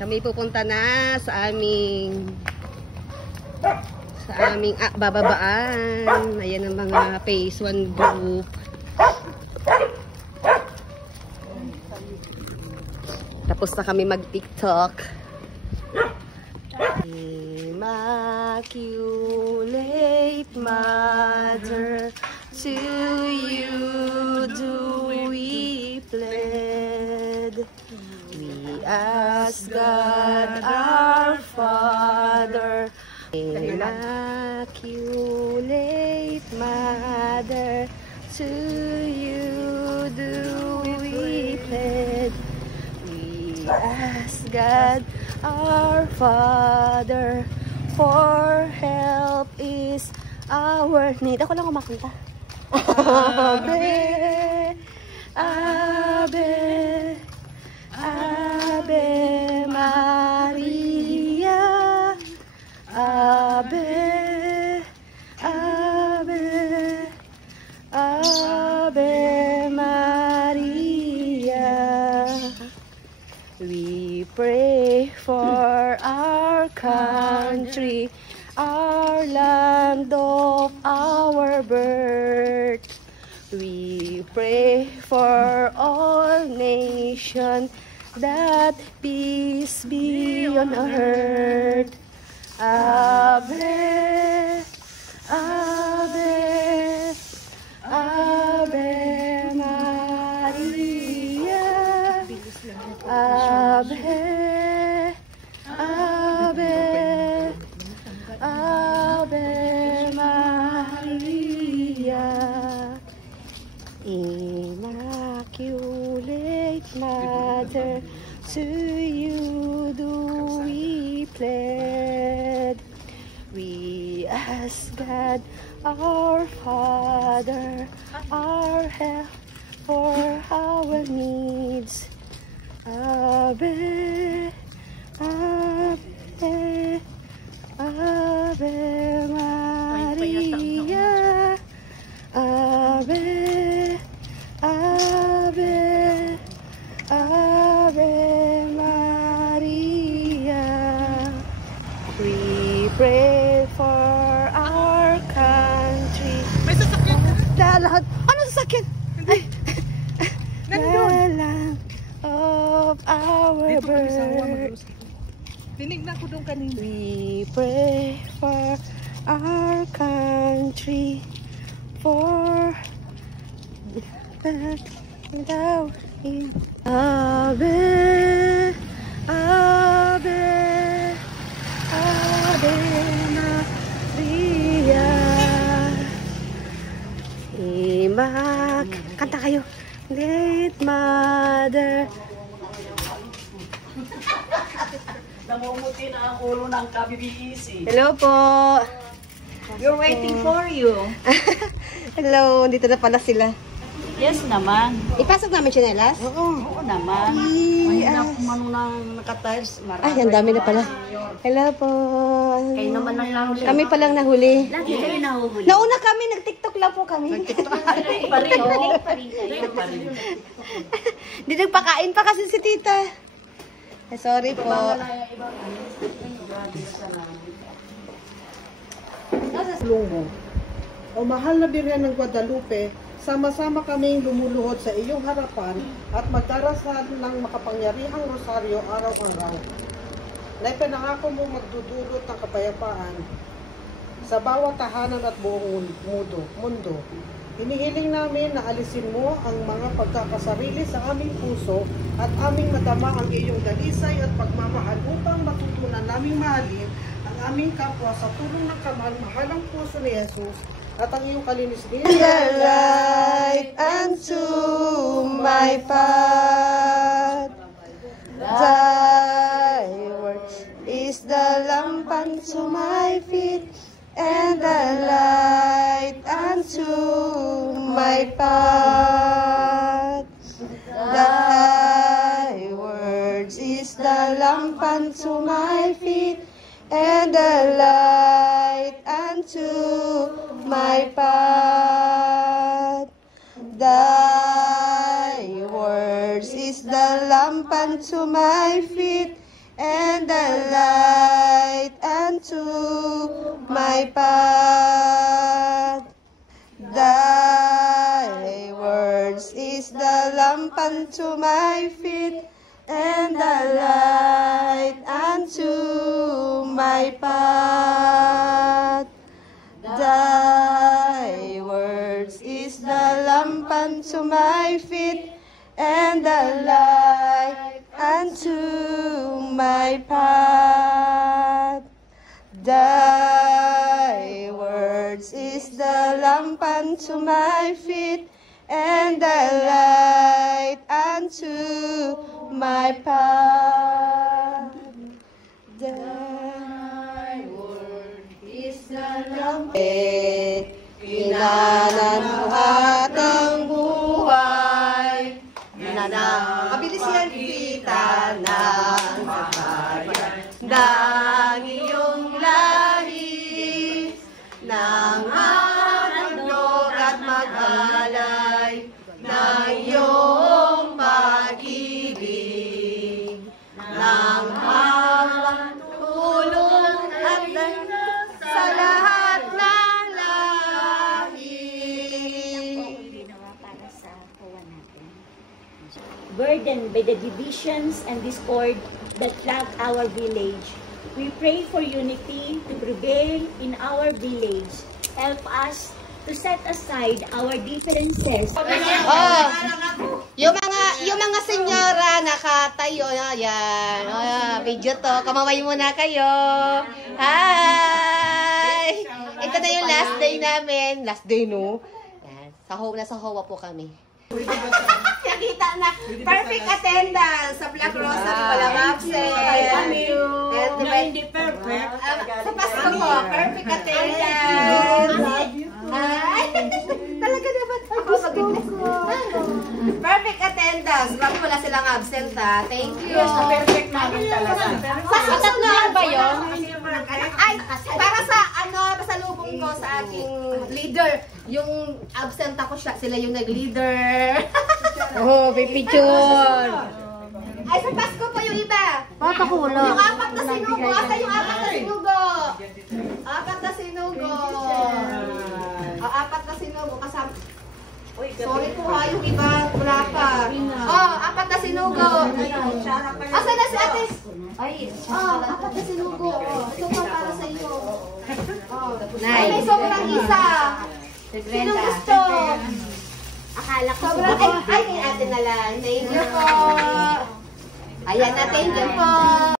Kami pupunta na sa aming bababaan. Ayan ang mga phase 1 group. Tapos na kami mag-TikTok. Immaculate Mother, to you do we plead. We ask God our Father, Immaculate Mother, to you do we plead. We ask God our Father, for help is our need. Ako lang kumakanta. Ave, Ave, Ave Maria, Ave, Ave, Ave Maria. We pray for our country, our land of our birth. We pray for all nations, that peace be on earth. Ave, Ave, Ave Maria, Ave, Ave, Ave Maria. Immaculate Mother, to you do we plead. We ask God our Father, our help for our needs. Ave, Ave, Ave Maria, Ave, Ave, Ave Maria. We pray for our country. May sasakyan ka? Lahat. Ano sasakyan? Ay. The land of our birth. Tinig na ako doon kanina. We pray for our country, for thou in Ave, Ave, Ave Maria. Kanta kayo. Great Mother. Namumuti na ang ulo ng KBBEC. Hello po. We're waiting for you. Hello, dito na pala sila. Yes naman. Ipasok namin tsinelas? Oo naman. Mahirap kumano ng nakatiles. Ay, ang dami na pala. Hello po. Kayo naman lang nahuli. Kami palang nahuli. Lagi kayo nahuhuli. Nauna kami, nag-TikTok lang po kami. Late pa rin. Late pa rin. Di nagpakain pa kasi si tita. Sorry po. Lungo. O mahal na Birhen ng Guadalupe, sama-sama kaming lumuluhod sa iyong harapan at magdarasal ng makapangyarihang rosaryo araw-araw. Na ipinangako mo magdudulot ng kapayapaan sa bawat tahanan at buong mundo. Hinihiling namin na alisin mo ang mga pagkakasarili sa aming puso at aming madama ang iyong dalisay at pagmamahal upang matutunan naming mahalin ang aming kapwa sa tulong ng kamahal-mahalang puso ni Jesus at ang iyong kalinis-linis. The light unto my path, thy word is the lamp unto my feet, and the light unto my path. Thy words is the lamp unto my feet, and the light unto my path. Thy words is the lamp unto my feet, and my path. Thy words is the lamp unto my feet, and the light unto my path. Thy words is the lamp unto my feet, and the light unto my path. Thy words is the lamp unto my feet, and the light unto my path. Thy word is the lamp. Pinananuhat ng buhay, mabilis yan, kita ng bayan ng iyong lahi, ng handog at mag-alay ng iyong pag-ibig, ng habang tulong at sa lahat ng lahi. Burdened by the divisions and discord that plague our village, we pray for unity to prevail in our village. Help us to set aside our differences. Oh, yung mga senyora nakatayo, yan. Oh, video to. Kamaway muna kayo. Hi! Ito na yung last day namin. Last day, no? Yan. Nasa Hoa po kami. Nakita na. Perfect attendance sa Black Rosary. Walang absent. Hindi perfect. Sa Pasko po, perfect attendance. Ay, talaga naman. Perfect attendance. Grabe, wala silang absent, ha. Thank you. Yes, perfect namin talaga. Sa tatlo ba yun? Ay, para sa pasalubong ko sa aking leader. Yung absent ako siya, sila yung nag-leader. Oh, may picture. Ay, sa Pasko po yung iba. Papakulo. Yung apat na sinugo. Asa yung apat na sinugo? Apat na sinugo. Apat na sinugo. Kasama. Sorry po ha, yung iba. Wala pa. Oh, apat na sinugo. Asa na si Atis? Apat na sinugo. Ito pa para sa iyo. Ay, may sobrang isa. Sino gusto? Akala ko Sobrang, ay, kay ate na lang. Thank you po. Ayan na, thank you po.